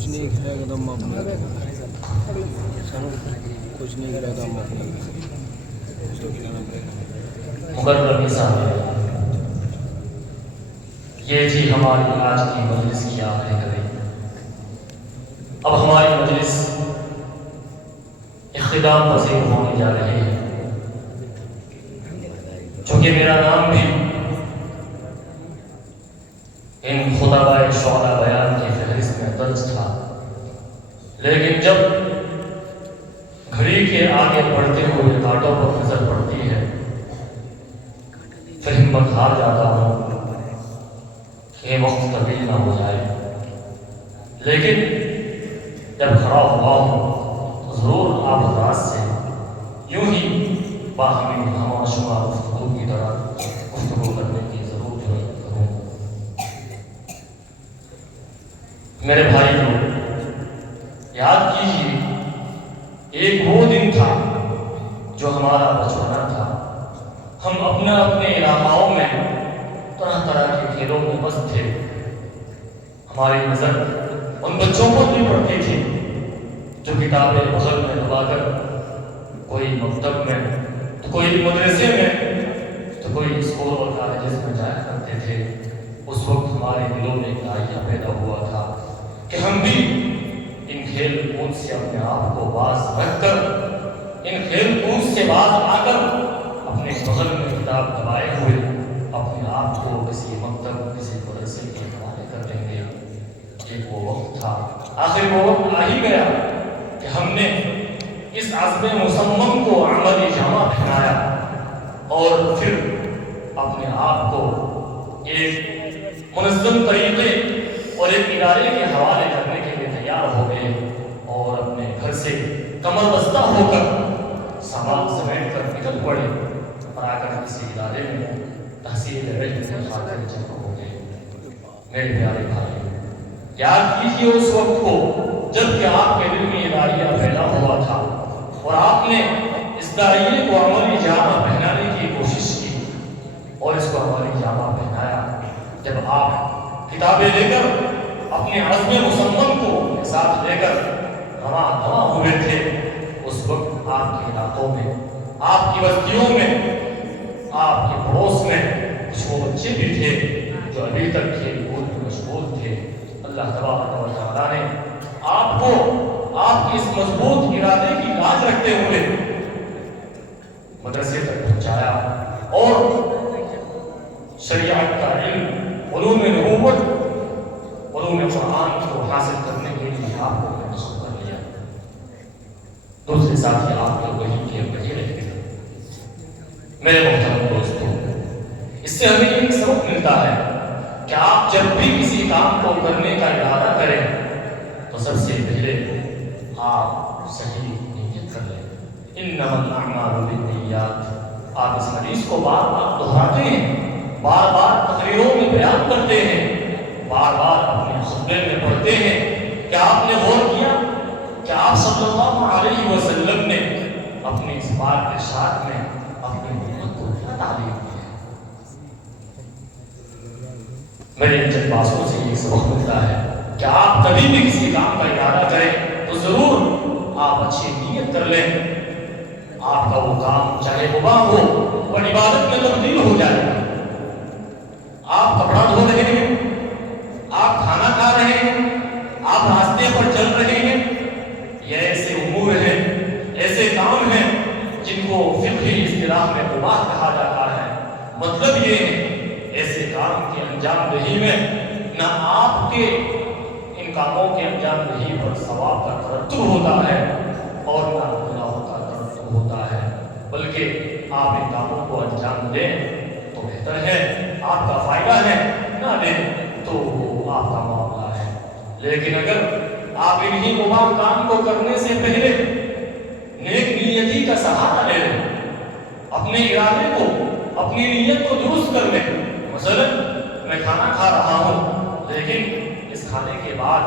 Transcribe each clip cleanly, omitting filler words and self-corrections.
کچھ نہیں کرے گا دم اپنے کچھ نہیں کرے گا دم اپنے مقرر صاحب، یہ تھی ہماری آج کی مجلس کی آخری کڑی۔ اب ہماری مجلس اختتام پذیر ہونے جا رہی ہے، چونکہ میرا نام بھی ان خطبۂ شعراء بیان کی فہرست میں درج تھا، لیکن جب گھڑی کے آگے بڑھتے ہوئے کانٹوں پر نظر پڑتی ہے پھر ہمت ہار جاتا ہوں کہ یہ وقت طویل نہ ہو جائے، لیکن جب کھڑا ہوا ہوں تو ضرور آپ حضرات سے یوں ہی باہمی ہمہ شمع گفتگو کی طرح گفتگو کرنے کی ضرور جرات کروں۔ میرے بھائیوں، یاد کیجیے ایک وہ دن تھا جو ہمارا بچپنا تھا، ہم اپنے اپنے علاقوں میں طرح طرح کے کھیلوں میں مست تھے، ہماری نظر ان بچوں پر بھی پڑتی تھی جو کتابیں بغل میں دبا کر کوئی مکتب میں تو کوئی مدرسے میں تو کوئی اسکول اور کالجز میں جایا کرتے تھے۔ اس وقت ہمارے دلوں میں ایک آئیہ پیدا ہوا تھا کہ ہم بھی ان کھیل کود سے اپنے آپ کو باز رکھ کر، ان کھیل کود سے باز آ کر اپنے بغل میں کتاب دبائے ہوئے اپنے آپ کو کسی مکتب کسی مدرسے کے حوالے کر دیں گے۔ ایک وہ وقت تھا، آخر وہ وقت آ ہی گیا کہ ہم نے اس عزم مصمم کو عملی جامہ پہنایا اور پھر اپنے آپ کو ایک منظم طریقے اور ایک ادارے کے حوالے کرنے کے لیے تیار ہو گئے اور اپنے گھر سے کمر بستہ ہو کر سامان سمیٹ کر نکل پڑے اور آ کر کسی ادارے میں تحصیل علم کی خاطر جمع ہو گئے۔ میرے پیارے بھائی، یاد کیجیے اس وقت کو جب کہ آپ کے دل میں یہ داعیہ پیدا ہوا تھا اور آپ نے اس داعیے کو عملی جامہ پہنانے کی کوشش کی اور اس کو عملی جامہ پہنایا۔ جب آپ کتابیں لے کر اپنے عزم مصمم کو اپنے ساتھ لے کر رواں دواں ہوئے تھے، اس وقت آپ کے علاقوں میں، آپ کی بستیوں میں، آپ کے پڑوس میں کچھ وہ بچے بھی تھے جو ابھی تک کھیل کود میں مشغول تھے۔ اللہ تبارک و تعالیٰ نے آپ کو آپ کی اس مضبوط ارادے کی لاج رکھتے ہوئے مدرسے تک پہنچایا اور شریعت کا علم، علوم نبوت، علوم قرآن کو حاصل کرنے کے لیے آپ کو منتخب کر لیا۔ دوسرے ساتھی آپ کے وہی کے وہی رہ گئے۔ میرے محترم دوستوں، اس سے ہمیں ایک سبق ملتا ہے کہ آپ جب بھی کسی کام کو کرنے کا ارادہ کریں تو سب سے پہلے آپ صحیح نیت کر لیں۔ انما الاعمال بالنیات، آپ اس حدیث کو بار بار دہراتے ہیں، بار بار تقریروں میں بیان کرتے ہیں، بار بار اپنے خطبے میں پڑھتے ہیں۔ کیا آپ نے غور کیا کہ آپ صلی اللہ علیہ وسلم نے اپنے اس بات ارشاد میں اپنی امت کو کیا تعلیم دی ہے؟ میرے ان چند باتوں سے یہ سبق ملتا ہے کہ آپ کبھی بھی کسی کام کا ارادہ کریں تو ضرور آپ اچھی نیت کر لیں۔ آپ کا وہ کام چاہے مباح ہو اور عبادت میں تبدیل ہو جائے گا۔ آپ کپڑا دھو رہے ہیں، آپ کھانا کھا رہے ہیں، آپ راستے پر چل رہے ہیں، یہ ایسے امور ہیں، ایسے کام ہیں جن کو فقہی اصطلاح میں مباح کہا جاتا ہے۔ مطلب یہ ہے ایسے کام کی انجام دہی میں نہ آپ کے ان کاموں کے انجام دہی پر ثواب کا ترتب ہوتا ہے اور نہ گناہوں کا ترتب ہوتا ہے، بلکہ آپ ان کاموں کو انجام دیں تو بہتر ہے، آپ کا فائدہ ہے، نہ دیں تو آپ کا معاملہ ہے۔ لیکن اگر آپ انہی مباح کام کو کرنے سے پہلے نیک نیتی کا سہارا لے لیں، اپنے ارادے کو، اپنی نیت کو درست کر لیں، مثلا میں کھانا کھا رہا ہوں لیکن اس کھانے کے بعد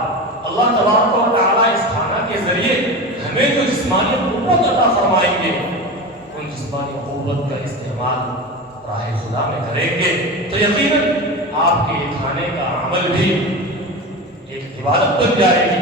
اللہ تبارک و تعالیٰ اس کھانا کے ذریعے ہمیں جو جسمانی قوت عطا فرمائیں گے، ان جسمانی قوت کا استعمال راہ خدا میں کریں گے تو یقیناً آپ کے کھانے کا عمل بھی ایک عبادت بن جائے گی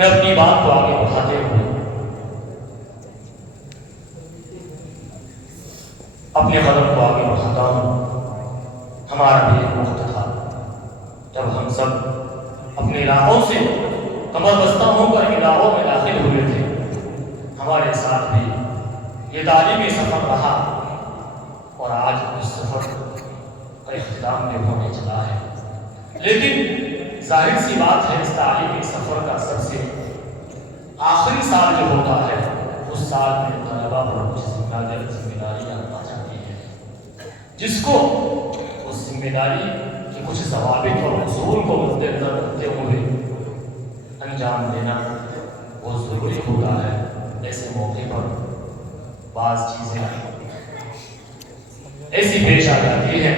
میں اپنی بات کو آگے بڑھاتے ہوئے اپنے قدم کو آگے بڑھاتا ہوں. ہمارا بھی ایک وقت تھا جب ہم سب اپنے علاقوں سے کمر بستہ ہو کر علاقوں میں داخل ہوئے تھے. ہمارے ساتھ بھی یہ تعلیمی سفر رہا اور آج اس سفر کا اختتام بھی ہونے چلا ہے. لیکن ظاہر سی بات ہے اس تعلیمی سفر کا سب سے آخری سال جو ہوتا ہے اس سال میں طلبا پر کچھ ذمہ داریاں آ جاتی ہیں جس کو اس ذمہ داری کے کچھ ضوابط اور اصول کو مد نظر رکھتے ہوئے انجام دینا بہت ضروری ہوتا ہے. ایسے موقع پر بعض چیزیں ایسی پیش آ جاتی ہیں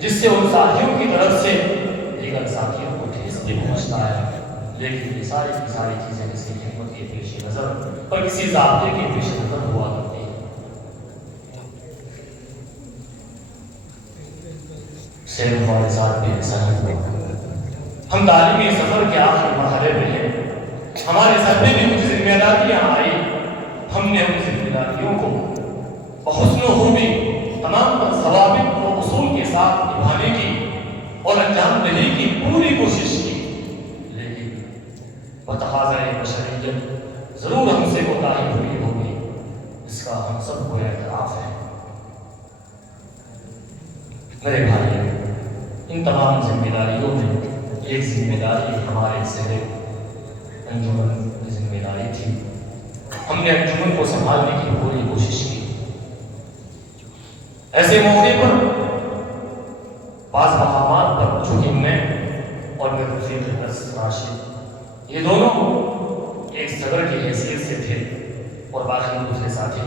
جس سے ان ساتھیوں کی طرف سے دیگر ساتھیوں کو ٹھیس بھی پہنچتا ہے. لیکن یہ ساری کی ساری چیزیں کسی حکمت کے پیش نظر اور کسی ضابطے کے پیش نظر ہوا کرتی ہیں. سیر ہمارے ساتھ بھی ایسا ہی ہوا. ہم تعلیمی سفر کے آخری مرحلے میں ہیں. ہمارے سر میں بھی کچھ ذمہ داریاں آئی. ہم نے ان ذمہ داریوں کو بحسن و خوبی تمام ضوابط و اصول کے ساتھ نبھانے کی اور انجام دینے کی پوری کوشش کی. لیکن بتقاضۂ بشریت ضرور ہم سے کوتاہی ہوئی ہوگی. اس کا ہم سب کو اعتراف ہے. میرے بھائی، ان تمام ذمہ داریوں میں ایک ذمہ داری ہمارے سہرے انجمن کی ذمہ داری تھی. ہم نے انجمن کو سنبھالنے کی پوری کوشش کی. ایسے موقع پر بعض مقامات پر چونکہ میں اور میرے رفیق راشد یہ دونوں ایک صدر کی حیثیت سے تھے اور باقی دوسرے ساتھی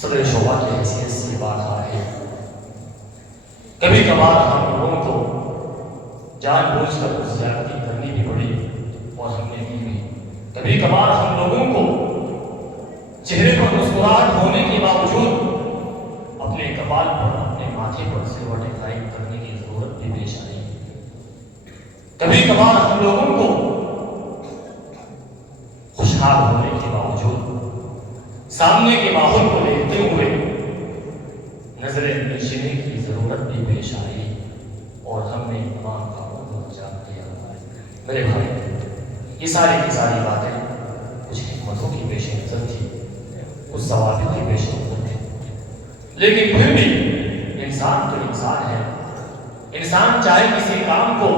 صدر شعبہ کی حیثیت سے بات آ رہے ہیں. کبھی کبھار ہم لوگوں کو جان بوجھ کر اس زیادتی کرنی بھی پڑی اور ہم نے کی بھی. کبھی کبھار ہم لوگوں کو چہرے پر مسکراہٹ ہونے کے باوجود اپنے کپال پر اپنے ماتھے پر سلوٹ قائم کرنے کی ضرورت بھی پیش آئی. کبھی کبھار ہم لوگوں کو خوشحال ہونے کے باوجود سامنے کے ماحول کو دیکھتے ہوئے نظر نشینے کی ضرورت بھی پیش آئی اور ہم نے تمام کاموں کو انجام دیا. میرے بھائی، یہ ساری کی ساری باتیں کچھ حکمتوں کی پیش نظر تھی، کچھ ضوابط کی پیش نظر تھی. لیکن پھر بھی انسان تو انسان ہے. انسان چاہے کسی کام کو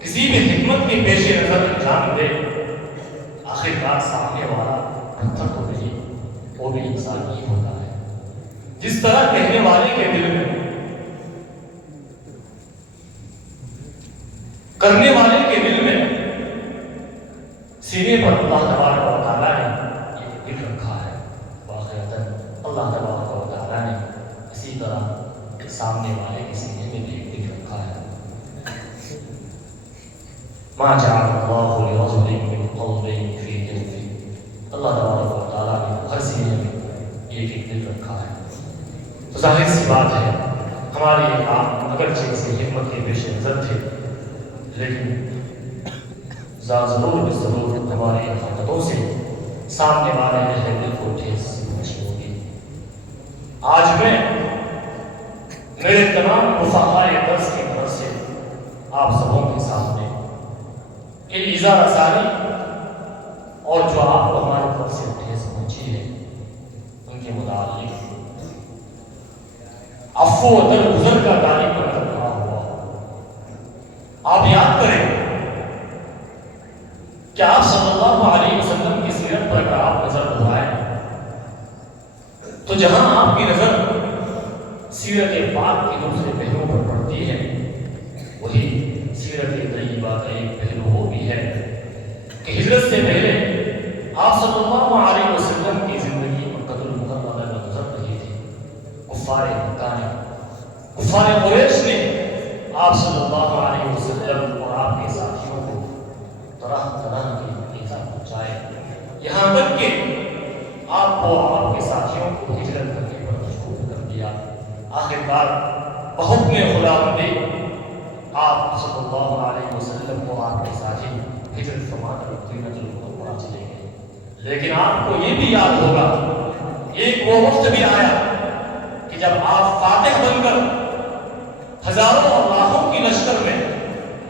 کسی بھی حکمت کی پیش نظر انجام دے، آخرکار سامنے والا پتھر تو نہیں، وہ بھی انسان ہی ہوتا ہے. جس طرح کہنے والے کے دل میں کرنے والے کے دل میں سینے پر اللہ تبارک و تعالیٰ نے یہ دل رکھا ہے. واقعتاً اللہ تبارک و تعالیٰ نے اسی طرح سامنے والے کے سینے میں بھی ایک دل رکھا ہے. ما جعل اللہ لرجل من قلبین فی جوفہ. اللہ تبارک و تعالیٰ نے ہر سینے میں ایک ایک دل رکھا ہے. تو ظاہر سی بات ہے ہمارے یہ کام اگرچہ سے حکمت کے پیش نظر تھے، لیکن ضرور ہماری حرکتوں سے سامنے والے اہل دل کو ٹھیس پہنچی ہوگی. آج میں میرے تمام رفقائے درس کی طرف سے آپ سبوں کے سامنے ان ایذا رسانی اور جو آپ کو ہماری طرف سے ٹھیس پہنچی ہے ان کے متعلق عفو و درگزر کا دانی پر رکھا ہوا. آپ یاد کریں کہ آپ صلی اللہ علیہ وسلم کی سیرت پر اگر آپ نظر دوڑائیں تو جہاں آپ کی نظر سیرت پاک کے دوسرے پہلوؤں پر پڑتی ہے، وہی سیرت طیبہ کا ایک پہلو وہ بھی ہے کہ ہجرت سے پہلے آپ صلی اللہ علیہ وسلم کی زندگی مکہ المکرمہ میں گزر رہی تھی. کفار مکہ نے، کفار قریش نے آپ صلی اللہ علیہ وسلم اور آپ کے ساتھیوں کو طرح طرح کی ایذا پہنچائے، یہاں تک کہ آپ کو آپ کے ساتھیوں کو ہجرت کرنے پر مجبور کر دیا. آخرکار بحکم خداوندی آپ صلی اللہ علیہ علیہ وسلم کو آپ کے ساتھی ہجرت فرما کر مدینہ المنورہ چلے گئے. لیکن آپ کو یہ بھی یاد ہوگا ایک وہ وقت بھی آیا کہ جب آپ فاتح بن کر ہزاروں اور لاکھوں کی لشکر میں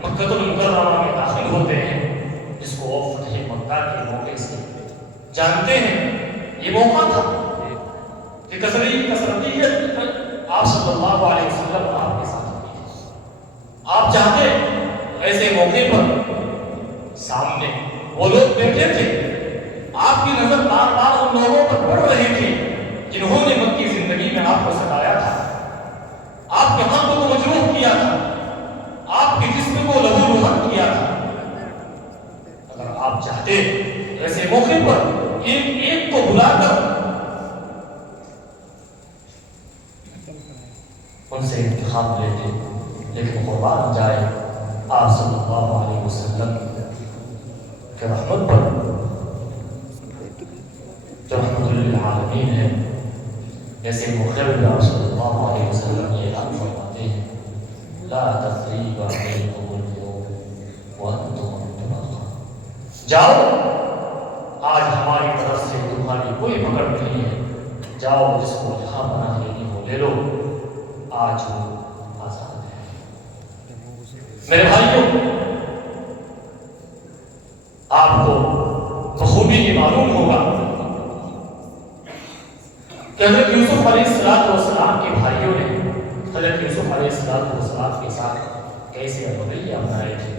مکہ المکرمہ میں داخل ہوتے ہیں، جس کو فتح مکہ کے موقع سے جانتے ہیں. یہ موقع تھا کہ کثرتیت آپ صلی اللہ علیہ وسلم آپ کے ساتھ ہوئی. آپ چاہتے ایسے موقع پر سامنے وہ لوگ بیٹھے تھے، آپ کی نظر بار بار ان لوگوں پر پڑ رہی تھی جنہوں نے مکی زندگی میں آپ کو ستایا تھا، آپ کے قلب کو مجروح کیا تھا، آپ کے جسم کو لہو لہب کیا تھا. اگر آپ چاہتے ایسے موقع پر ایک ایک کو بلا کر ان سے انتخاب لیتے، لیکن قربان جائے آپ صلی اللہ علیہ وسلم کے رحمت پر جو رحمت للعالمین ہے. ایسے موقع پر آپ صلی اللہ علیہ وسلم یہ اعلان فرماتے ہیں لا تثریب علیکم اليوم وانتم طلقاء. جاؤ، آج ہماری طرف سے تمہاری کوئی پکڑ نہیں ہے، جاؤ جس کو جہاں پناہ لینی ہو لے لو، آج وہ آزاد ہے. میرے بھائیوں، آپ کو بخوبی یہ معلوم ہوگا کہ حضرت یوسف علیہ السلام کے بھائیوں نے حضرت یوسف علیہ السلام کے ساتھ کیسے رویہ اپنائے تھے.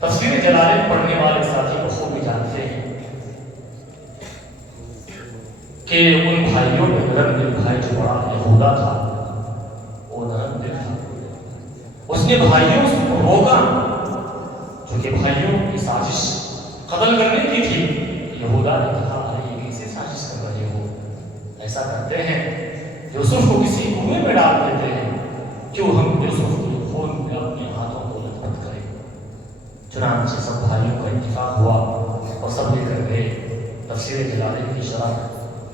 تفسیر جلالین پڑھنے والے ساتھی بخوبی جانتے ہیں کہ ان بھائیوں میں نرم دل بھائی جو بڑا یہودا تھا، وہ نرم دل تھا. اس نے بھائیوں کو روکا جو کہ بھائیوں کی سازش قتل کرنے کی تھی. یہودا نے کہا ارے یہ کیسے سازش کر رہے ہو، ایسا کرتے ہیں یوسف کو کسی کنویں میں ڈال دیتے ہیں، کیوں ہم یوسف کے خون میں اپنے ہاتھوں کو لتپت کریں. چنانچہ سب بھائیوں کا اتفاق ہوا اور سب لے کر گئے. تفسیر جلالین کی شرح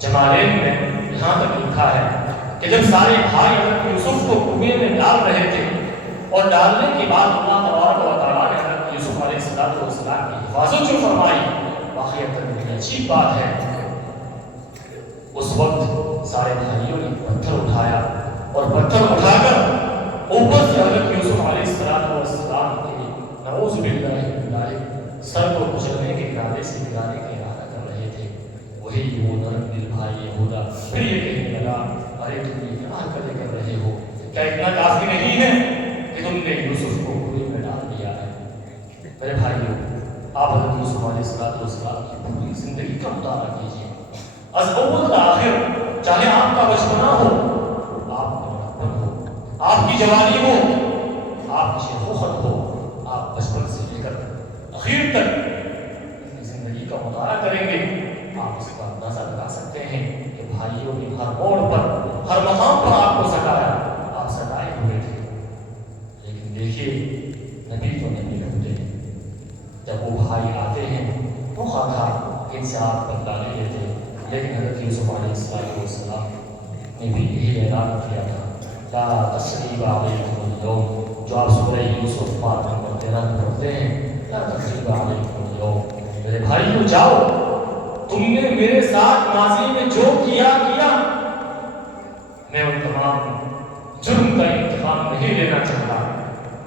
جمالین میں یہاں تک لکھا ہے کہ جب سارے بھائی حضرت یوسف کو کنویں میں ڈال رہے تھے اور ڈالنے کے بعد اللہ تبارک و تعالیٰ نے حضرت یوسف علیہ السلام کی حفاظت جو فرمائی، واقعتاً عجیب بات ہے. اس وقت سارے بھائیوں نے پتھر اٹھایا اور پتھر اٹھا کر اوپر سے حضرت یوسف علیہ السلام کے نعوذ باللہ من ذالک سر کو کچلنے کے ارادے سے گرانے کا ارادہ کر رہے تھے. وہی وہ نرم دل بھائی یہودا پھر یہ کہنے لگا ارے تم یہ کیا حرکتیں کر رہے ہو، کیا اتنا کافی نہیں ہے کہ تم نے یوسف کو کنویں میں ڈال دیا ہے. میرے بھائیوں، آپ حضرت یوسف علیہ السلام کی پوری زندگی کا مطالعہ کیجیے، از اول تا آخر. چاہے آپ کا بچپنا ہو، آپ کا بڑھپن ہو، آپ کی جوانی ہو، آپ کی شیخوخت ہو، آپ بچپن سے لے کر اخیر تک اپنی زندگی کا مطالعہ کریں گے، آپ اس کا اندازہ لگا سکتے ہیں کہ بھائیوں نے ہر موڑ پر ہر مقام پر آپ کو ستایا، آپ ستائے ہوئے تھے. لیکن دیکھیے نبی تو نبی ہوتے ہیں، جب وہ بھائی آتے ہیں موقع تھا کہ ان سے آپ بدلا لے لیتے، لیکن حضرت یوسف علیہ السلام نے بھی یہی اعلان کیا تھا لا تثریب علیکم اليوم، جو آپ سورہ یوسف پارہ نمبر 13 میں پڑھتے ہیں لا تثریب علیکم اليوم. میرے بھائیو جاؤ، تم نے میرے ساتھ ماضی میں جو کیا میں ان تمام جرم کا انتقام نہیں لینا چاہتا.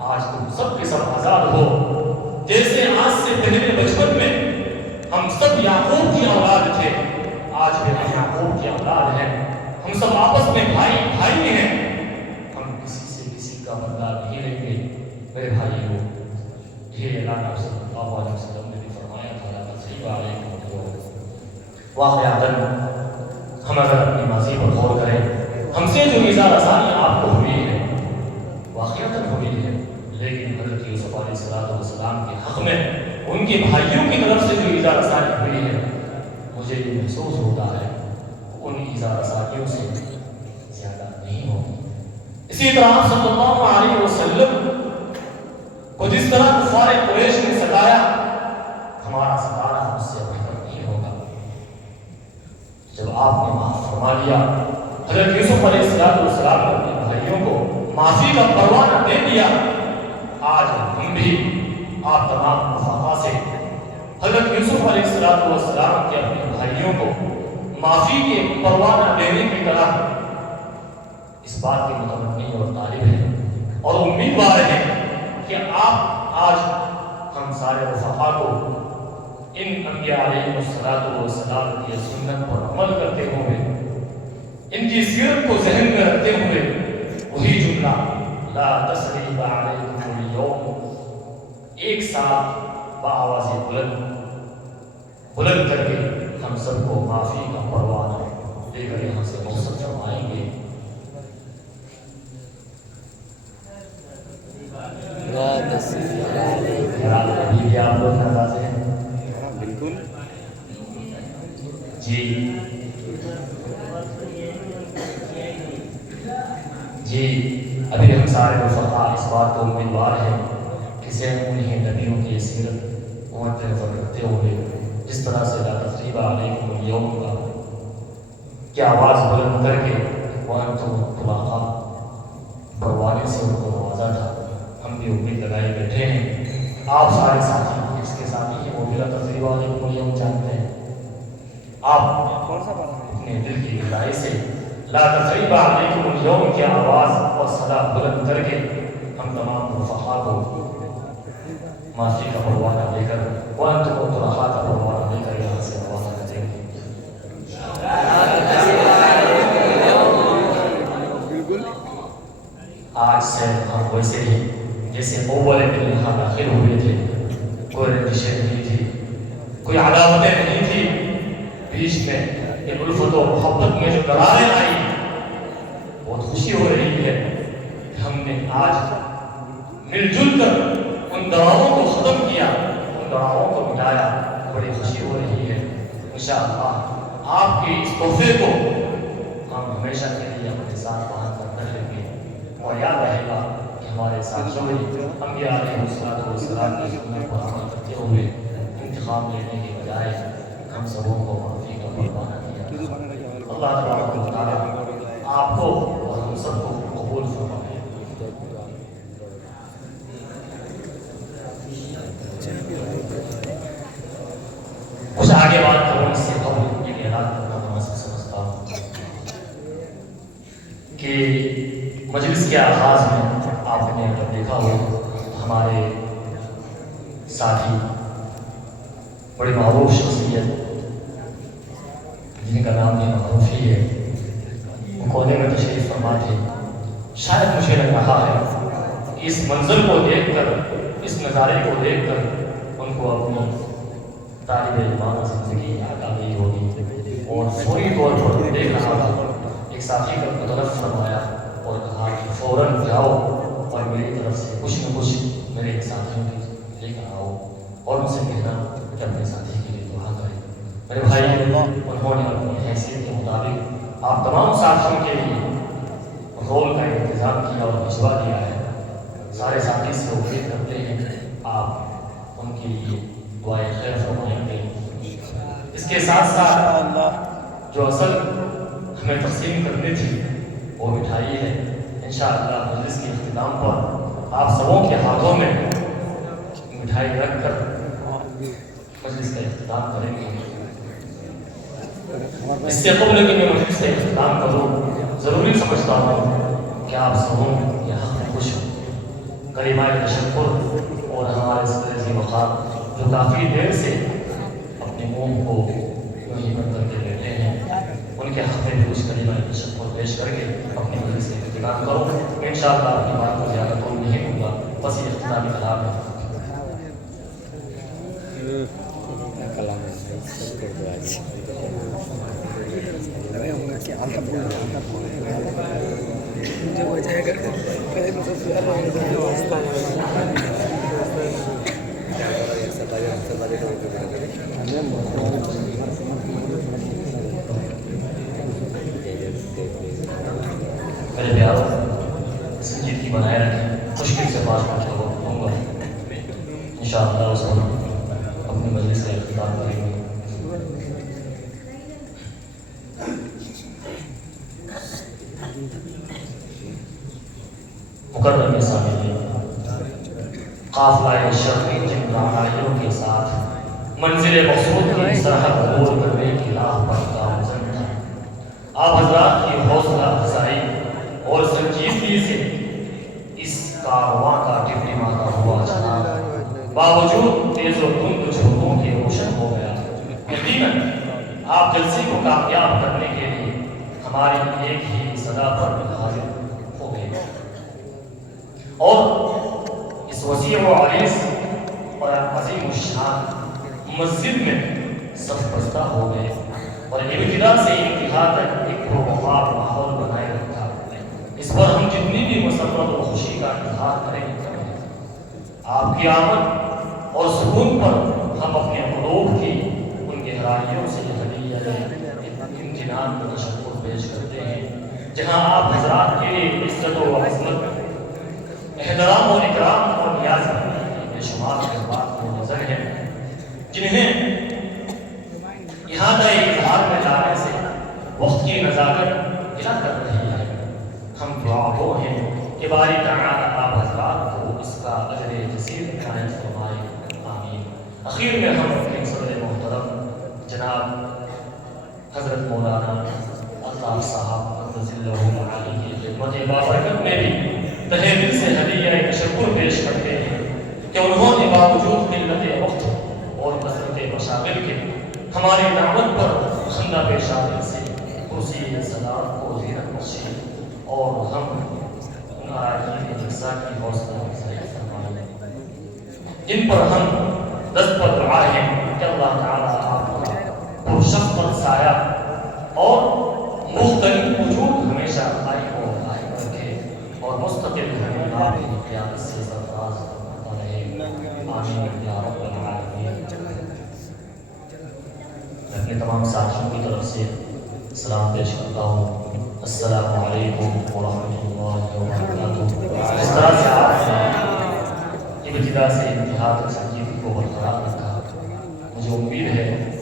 آج تم سب کے سب آزاد ہو، جیسے آج سے پہلے بچپن میں ہم سب یعقوب کی اولاد تھے، آج بھی ہم یعقوب کی اولاد ہیں، ہم سب آپس میں بھائی ہیں، ہم کسی سے کسی کا بدلہ نہیں لیں گے. میرے بھائیو، یہ اعلان آپ صلی اللہ علیہ وسلم نے بھی فرمایا تھا لا تثریب علیکم اليوم. واقعتاً ہم اگر اپنی ماضی پر غور کریں، ہم سے جو ایذا رسانی آپ کو ہوئی ہے واقعتاً ہوئی ہے، لیکن حضرت یوسف علیہ السلام کے حق میں ان کے بھائیوں کی طرف سے جو ایذا رسانی ہوئی ہے، مجھے یہ محسوس ہوتا ہے ان ایذا رسانیوں سے زیادہ نہیں ہوگی. اسی طرح آپ صلی اللہ علیہ وسلم کو جس طرح کفار قریش نے ستایا، ہمارا ستانا اس سے بہتر نہیں ہوگا. جب آپ نے معاف فرما لیا، حضرت یوسف علیہ السلام نے اپنے بھائیوں کو معافی کا پروانہ دے دیا، آج ہم بھی آپ تمام وفاقہ سے حضرت یوسف علیہ السلام کے اپنے بھائیوں کو معافی کے پروانہ دینے کی طرح اس بات کے متمنی اور طالب ہیں اور امیدوار ہیں کہ آپ آج ہم سارے رفقا کو ان انبیاء علیہ السلام کی سنت پر عمل کرتے ہوئے ان کی سیرت کو ذہن میں رکھتے ہوئے وہی جملہ لا تثریب علیکم اليوم ایک ساتھ بآواز بلند کر کے ہم سب کو معافی کا پروانہ دے کر یہاں سے رخصت فرمائیں گے. ابھی بھی آپ لوگ ناراض ہیں؟ بالکل جی ابھی ہم سارے رفقا اس بات کو امیدوار ہیں کہ انہیں نبیوں کی سیرت مد نظر رکھتے ہوئے جس طرح سے لا تثریب علیکم اليوم کا کہ آواز بلند کر کے وانتم طلقاء پروانے سے ان کو نوازا تھا، ہم بھی امید لگائے بیٹھے ہیں. آپ سارے ساتھی اس کے ساتھی ہیں وہ بھی لا تثریب علیکم اليوم جانتے ہیں. آپ اپنے دل کی گہرائی سے لا تثریب علیکم اليوم کی آواز اور صدا بلند کر کے ہم تمام رفقا کو معافی کا پروانہ دے کر وانتم طلقاء کا پروانہ دے کر یہاں سے روانہ کریں گے. آج سے ہم ویسے ہی جیسے اول دن یہاں داخل ہوئے تھے، کوئی رنجشیں نہیں تھی، کوئی عداوتیں نہیں تھی، بیچ میں ایک الفت و محبت میں جو دراریں آئی بہت خوشی ہو رہی ہے کہ ہم نے آج مل جل کر ان دراؤں کو ختم کیا، ان دراؤں کو مٹایا. بڑی خوشی ہو رہی ہے. انشاءاللہ آپ کے اس تحفے کو ہم ہمیشہ کے لیے اپنے ساتھ وہاں کر رکھ لیں گے اور یاد رہے گا کہ ہمارے ساتھ جو انبیاء علیہ السلام کی سنت پر عمل کرتے ہوئے انتقام لینے کے بجائے ہم سبوں کو معافی کا پروانہ دیا. اللہ تبارک و تعالی آپ کو اور ہم سب کو قبول فرمائے. کچھ آگے بات کروں اس سے قبل یہ اعلان کرنا مناسب سمجھتا ہوں کہ مجلس کے آغاز میں آپ نے اگر دیکھا ہو ہمارے ساتھی بڑی معروف شخصیت جن کا نام بھی معروف ہی ہے وہ کونے میں تشریف فرما تھے. شاید مجھے لگ رہا ہے اس منظر کو دیکھ کر اس نظارے کو دیکھ کر ان کو اپنی طالب علمانہ زندگی یاد آ گئی ہوگی اور فوری طور پر دیکھ رہا تھا ایک ساتھی کا مطلب فرمایا اور کہا کہ فوراً جاؤ اور میری طرف سے کچھ نہ کچھ میرے ساتھیوں کے لے کر آؤ اور ان سے کہنا کہ اپنے ساتھی کے لیے دعا کریں. میرے بھائی انہوں نے اپنی حیثیت کے مطابق آپ تمام ساتھیوں کے لیے رول کا انتظام کیا اور بھجوا دیا ہے. سارے ساتھی سے امید کرتے ہیں آپ ان کے لیے دعائیں خیر فرمائیں گے. اس کے ساتھ ساتھ جو اصل ہمیں تقسیم کرنی تھی وہ مٹھائی ہے. انشاءاللہ مجلس کے اختتام پر آپ سبوں کے ہاتھوں میں مٹھائی رکھ کر مجلس کا اختتام کریں گے. اس سے قبل کہ میں مجلس کا اختتام کروں ضروری سمجھتا ہوں کہ آپ سبوں یہاں خوش ہوں. کلمہ تشکر اور ہمارے صدر وقار جو کافی دیر سے اپنے منہ کو یوں ہی بند کر کے بیٹھے ہیں ان کے حق میں کچھ کلمہ تشکر پیش کر کے اپنے مجلس سے اختتام کروں. انشاءاللہ اپنی بات کو زیادہ طول نہیں دوں گا، بس یہ اختتامی کلام ہے. میرے پیاروں سنجیدگی بنائے رکھیں، مشکل سے 5 منٹ کا وقت دوں گا. انشاءاللہ اس کو اپنی مجلس کا اختتام کریں گے. مقرر سامعین، قافلہ شرقی جن رہنائیوں کے ساتھ منزل مقصود کی سرحد عبور کرنے کی راہ پر گامزن تھا۔ آپ حضرات کی حوصلہ افزائی اور سنجیدگی سے اس کارواں کا ٹمٹماتا ہوا چلا باوجود تیز و تند جھوٹوں کے روشن ہو گیا۔ یقیناً آپ جلسے کو کامیاب کرنے کے لیے ہماری ایک ہی صدا پر حاضر ہو گئے اور اس وسیع و عریض اور عظیم الشان مسجد میں صف بستہ ہو گئے اور ابتدا سے انتہا تک ایک پروخار ماحول بنائے رکھا۔ اس پر ہم جتنی بھی مسرت و خوشی کا اظہار کریں آپ کی آمد اور سکون پر ہم اپنے قلوب کی ان گہرائیوں سے امتنان کا تشکر پیش کرتے ہیں۔ جہاں آپ حضرات کے لیے عزت و عظمت، احترام و اکرام اور نیاز بے شمار جذبات نظر ہیں، جنہیں یہاں کا اظہار میں لانے سے وقت کی نزاکت گلا کر رہی ہے۔ ہم دعا گو ہیں کہ باری تعالیٰ آپ حضرات کو اس کا اجر جزیل عنایت فرمائے، آمین۔ اخیر میں ہم اپنے صدر محترم جناب حضرت مولانا اللہ صاحب قدس اللہ علیہ کی خدمت بابرکت میں بھی تہہ دل سے ہدیہ تشکر پیش کرتے ہیں کہ انہوں نے باوجود قلت وقت اور کثرت مشاغل کے ہماری دعوت پر خندہ پیشانی سے کرسی صدارت کو زینت بخشی اور ہم ناراضی جلسہ کی حوصلہ افزائی فرمائے۔ ان پر ہم دست پر دعا ہے کہ اللہ تعالیٰ آپ کا پرشفقت سایہ اور مختلف وجود ہمیشہ قائم و قائم رکھے اور مستقل ہمیں آپ کی قیادت سے سرفراز کرتا رہے، آمین یا رب العالمین۔ میں اپنے تمام ساتھیوں کی طرف سے سلام پیش کرتا ہوں، السلام علیکم ورحمۃ اللہ وبرکاتہ۔ اس طرح سے آپ نے ابتدا سے انتہا تک سنجیدگی کو برقرار رکھا، مجھے امید ہے